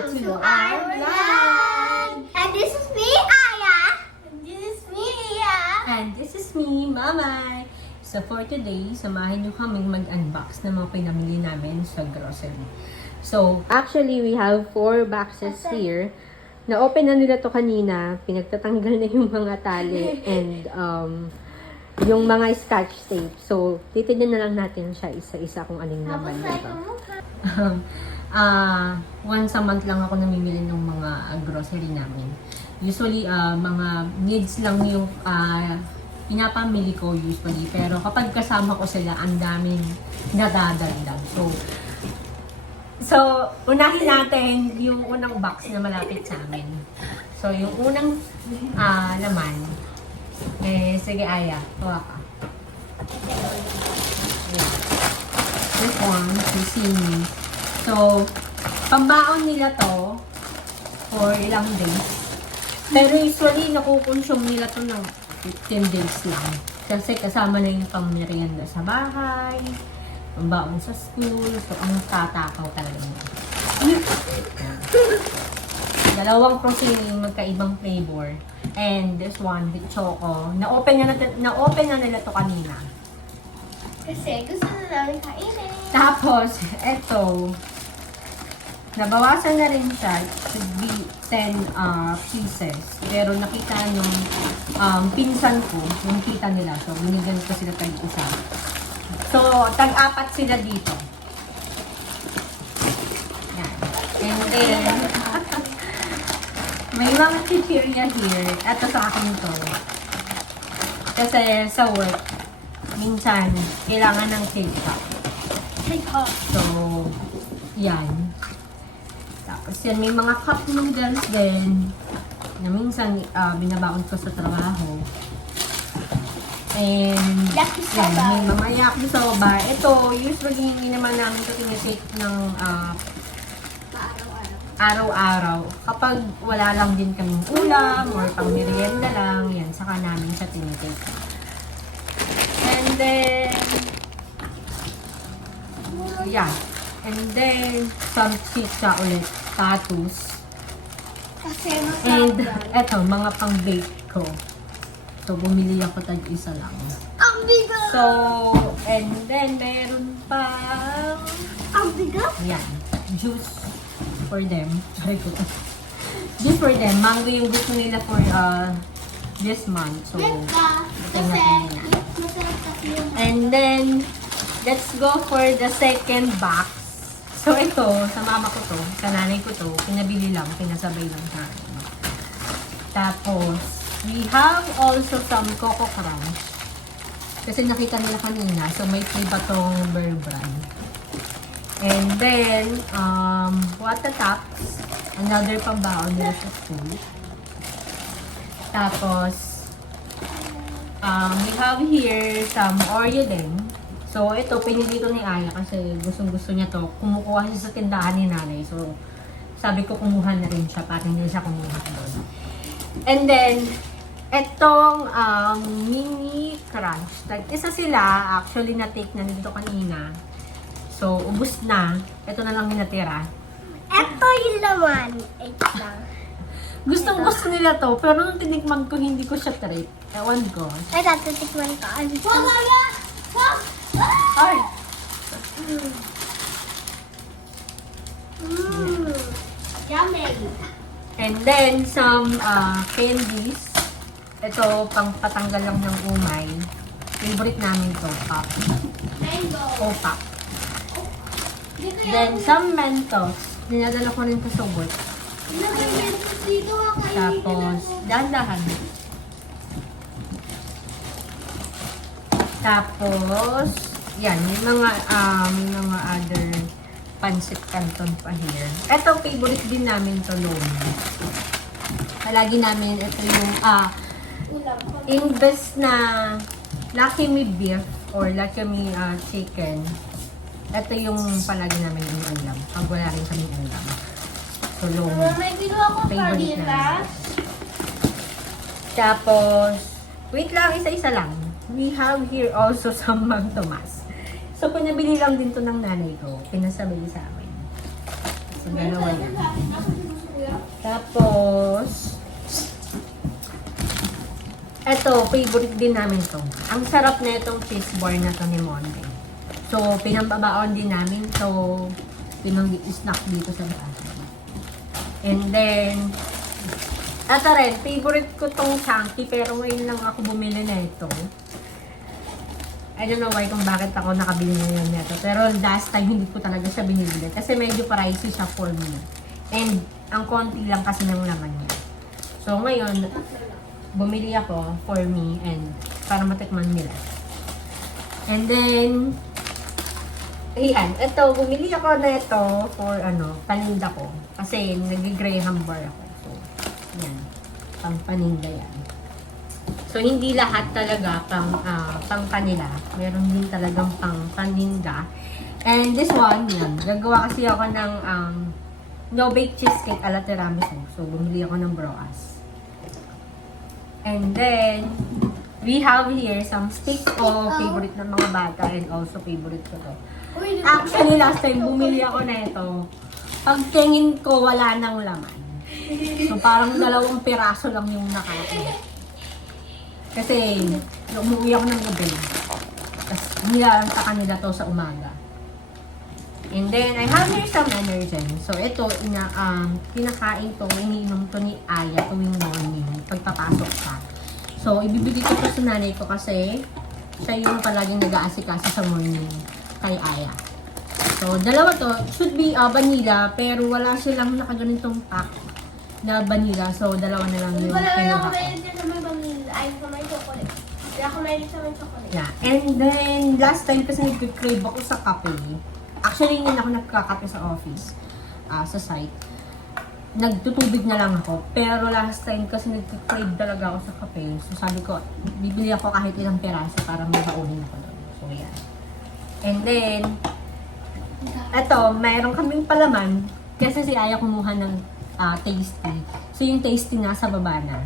to our vlog! And this is me, Aya. And this is me, Iya. And this is me, Mamay. So for today, samahan nyo kaming mag-unbox ng mga pinamili namin sa grocery. So, actually, we have 4 boxes here. Na-open na nila to kanina. Pinagtatanggal na yung mga tali and yung mga scotch tape. So, titignan na lang natin siya isa-isa kung anong naman nito. Once a month lang ako namimili ng mga grocery namin. Usually, mga needs lang yung pinapamili ko usually. Pero kapag kasama ko sila, ang daming nadadagdag. So, unahin natin yung unang box na malapit sa amin. So, yung unang laman, sige Aya, hawa ka. This one, you see me. So, pambaon nila to for ilang days. Pero usually, nakukonsume nila to ng 15 days lang. Kasi kasama na yung pang-merienda sa bahay, pambaon sa school. So, ang tatakaw talaga nila. Dalawang protein, magkaibang flavor. And this one, with choco. Na-open na nila to kanina. Kasi gusto na namin kainin. Tapos, eto, nabawasan na rin siya. It should be 10 pieces. Pero nakita nung pinsan ko, yung kita nila. So, binigyan ko sila tag-isa. So, tag-apat sila dito. Yan. And then, may mga chichirya here. Ito sa akin to. Kasi sa work, minsan, kailangan ng take-up. Take-up. So, yan. Tapos yan, may mga cup noodles din na minsan binabaon ko sa trabaho. And, Yakisoba. yan, may mga yakisoba. Ito, usually hindi naman namin ito tinitake ng araw-araw. Kapag wala lang din kaming ulam or pang merienda lang, yan, saka namin siya tinitake. And then, yeah. And then, some chicha ulit, patus. Kasi And, masarap. eto, mga pang-bake ko. So, bumili ako tag-isa lang. Ang bigat! So, and then, meron pa, Ang bigat? yan, juice for them. Try ko to. Juice for them. Mango yung gusto nila for this month. So, Kasi natin yan. masarap kasi yung... And then, let's go for the second box. So, ito, sa mama ko to, sa nanay ko to, pinabili lang, pinasabay lang sa akin. Tapos, we have also some Coco Crunch. Kasi nakita nila kanina, so may flavor tong Bear Brand. And then, Wata Tops, another pambaon nila sa school. Tapos, we have here some Oreo din. So, ito, pinili ito ni Aya kasi gustong-gusto niya to. Kumukuha siya sa tindahan ni nanay. So, sabi ko kumuha na rin siya para hindi siya kumuha doon. And then, etong mini crunch. Isa sila, actually na-take na dito kanina. So, ubus na. Ito na lang yung natira. Ito yung laman. Ito lang. Gustong-gusto nila to, pero nung tinikman ko, hindi ko siya trip. Ewan ko. Ay, tatitikman ka. Wag, Aya! Wag! Ay! Yummy. And then, some candies. Ito, pang patanggal lang ng umay. Favorite namin to, pop. Mango. O pop. Dito Then, some Mentos. Dinadala ko rin to sa work. Dito ako. Tapos, dahan-dahan. Tapos, yan, may mga other pancit canton pa here. Ito, favorite din namin to, lomi. Palagi namin, ito yung, invest na Lucky Me beef or Lucky Me chicken. Ito yung palagi namin yung ulam. Pag wala rin kami ulam. So, lomi. May ginawa ko Favorite kanina. Tapos, wait lang, isa-isa lang. We have here also some Mang Tomas. So, pinabili lang din to ng nanay ko. Pinasabay sa amin. So, dalawa yan. Tapos, eto, favorite din namin to. Ang sarap na itong cheese bar na to ni Monday. So, pinambabaon din namin. So, snack dito sa bahay. And then, eto rin, favorite ko tong chunky, pero ngayon lang ako bumili na ito. I don't know why kung bakit ako nakabili ngayon nito. Pero last time hindi ko talaga siya binibili. Kasi medyo pricey siya for me. And ang konti lang kasi ng laman niya. So ngayon, bumili ako for me and para matikman nila. And then, ayan, ito, bumili ako na ito for paninda ko. Kasi nag-graham bar ako. So, yan, pang paninda yan. So, hindi lahat talaga pang panila. Meron din talagang pang paninda. And this one, yan. Gagawa kasi ako ng no-bake cheesecake ala tiramisu. So, bumili ako ng broas. And then, we have here some stick ko. Favorite ng mga bata and also favorite ko to. Actually, last time bumili ako na ito. Pagtingin ko, wala nang laman. So, parang 2 piraso lang yung nakain. Kasi, umuwi ako ng gabi. Tapos, nilalang sa kanila to sa umaga. And then, I have here some Energen. So, ito, kinakain to, iniinom to ni Aya tuwing morning, pagpapasok ka. So, ibibigay ko to sa nanay ko kasi siya yung palaging nag-aasikaso sa morning kay Aya. So, dalawa to, should be vanilla, pero wala silang nakaganitong pack na vanilla. So, dalawa na lang yung kinuha ko. Yeah. And then, last time kasi nag-crave ako sa kape. Actually, hindi na ako nagkakape sa office, sa site. Nagtutubig na lang ako. Pero last time kasi nag-crave talaga ako sa kape. So, sabi ko, bibili ako kahit ilang peraso para may baunin ako doon. So, yan. And then, eto, mayroon kaming palaman. Kasi si Aya kumuha ng tasty. So, yung tasty nasa baba na.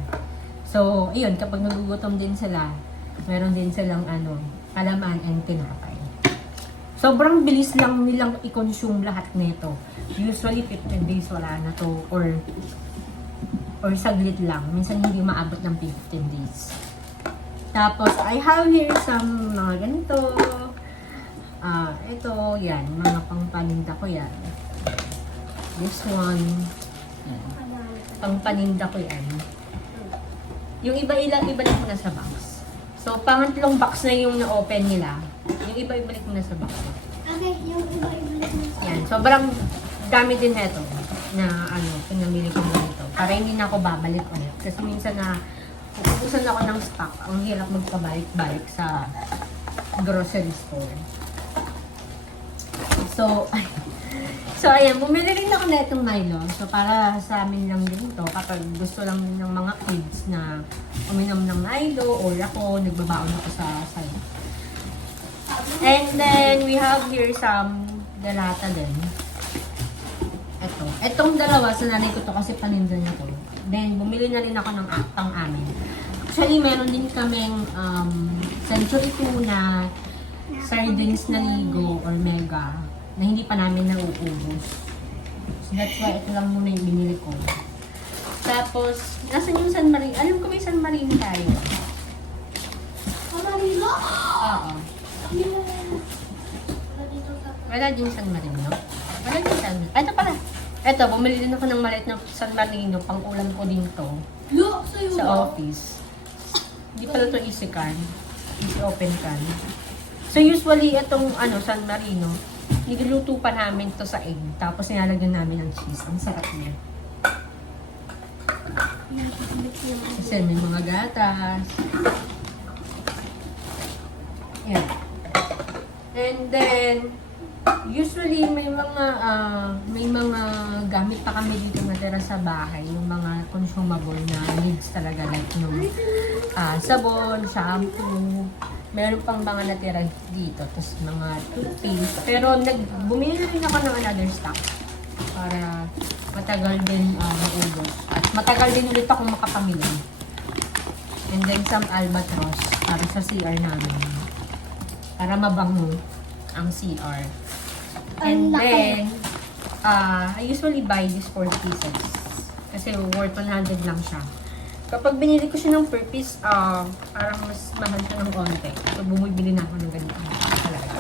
So, ayun, kapag nagugutom din sila, meron din silang palaman and tinapay. Sobrang bilis lang nilang i-consume lahat nito. Usually 15 days wala na to or saglit lang. Minsan hindi maabot ng 15 days. Tapos I have here some mga ganito. Ito, yan, mga pangpaninda ko yan. This one, yan. Pangpaninda ko yan. Yung iba ibalik mo na sa box. So, pangatlong box na yung na-open nila. Yung iba ibalik mo na sa box. Okay, yung iba ibalik mo sa Yan, sobrang dami din neto na pinamili ko dito. Para hindi na ako babalik ulit. Kasi minsan na ubusan ako ng stock. Ang hirap magpabalik-balik sa grocery store. So, ayan, bumili rin ako na itong Milo. So, para sa amin lang din ito. Kapag gusto lang ng mga kids na uminom ng Milo or ako, nagbabaon ako sa side. And then, we have here some delata din. Ito. Itong dalawa, sa nanay ko to kasi paninda na to. Then, bumili na rin ako ng pang-amin. Actually, meron din kaming Century Tuna, sardines na ligo or mega na hindi pa namin nauubos. So, that's why ito lang muna yung binili ko. Tapos, nasan yung San Marino? Alam ko may San Marino tayo. Marino? Oo. Wala din San Marino. Wala din San Marino. Ito pala. Ito, bumili din ako ng maliit na San Marino. Pang-ulam ko din to. Sa office. Hindi pala ito easy can. Easy open can. So, usually, itong San Marino, niluluto pa namin to sa egg. Tapos, nilalagyan namin ng cheese. Ang sarap niya. Kasi may mga gatas. Yan. And then, usually, may mga gamit pa kami dito natira sa bahay. Yung mga consumable na needs talaga. Like, yung sabon, shampoo, meron pang mga natira dito, tapos mga toothpaste. Pero bumili rin ako ng another stock para matagal din maubos. At matagal din ulit ako makapamili. And then some albatross para sa CR namin. Para mabango ang CR. And then, I usually buy this 4 pieces. Kasi worth 100 lang siya. Kapag binili ko siya ng per piece, parang mas mahal siya ng konti. So, bumibili na ako ng ganito. Talaga.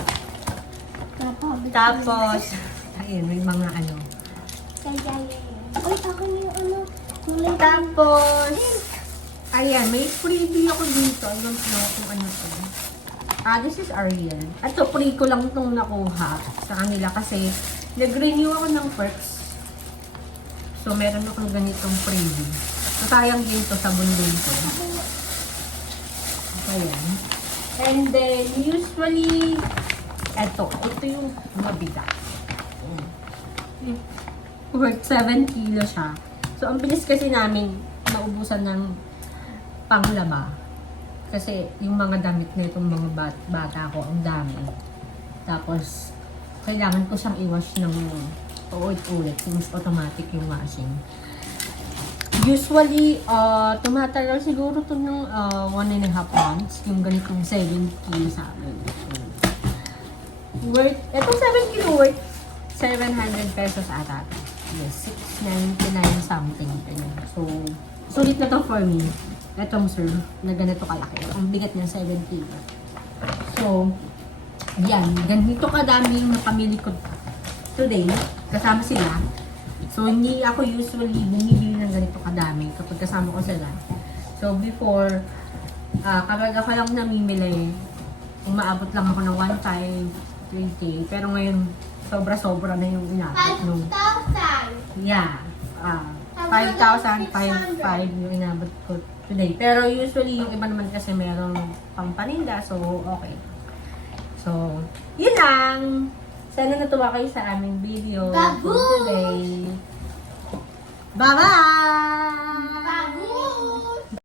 Tapos, ayun, may mga ano. Uy, ako yung ano. Kulay Tapos, ayan, may freebie ako dito. I don't know kung ano to. This is Ariel. Ito, free ko lang itong nakuha sa kanila kasi nag-renew ako ng perks. So, meron akong ganitong freebie. So, sayang din to sa bundin ko. Ayan. And then, usually, ito yung mabigat. Worth 7 kilo siya. So, ang bilis kasi namin naubusan ng panglaba. Kasi yung mga damit na itong mga bata ko, ang dami. Tapos, kailangan ko siyang i-wash ng paulit-ulit since automatic yung washing. Usually, tumatagal siguro to ng 1.5 months. Yung ganitong 7 kilo sa amin. Worth, itong 7 kilo worth 700 pesos ata. Yes, 699 something. So, sulit na to for me. Etong sir, na ganito kalaki. Ang bigat niya, 7 kilo. So, yan. Ganito kadami yung napamili ko today. Kasama sila. So, hindi ako usually bumibili ng ganito kadami kapag kasama ko sila. So, before, kapag ako lang namimili, umaabot lang ako ng 1.5, 3K. Pero ngayon, sobra-sobra na yung inabot. No? 5,000. Yeah. 5,000, 5,500 yung inabot ko today. Pero usually, yung iba naman kasi merong pampaninda. So, okay. So, yun lang. Sana natuwa kayo sa aming video Babu! today. Bye-bye!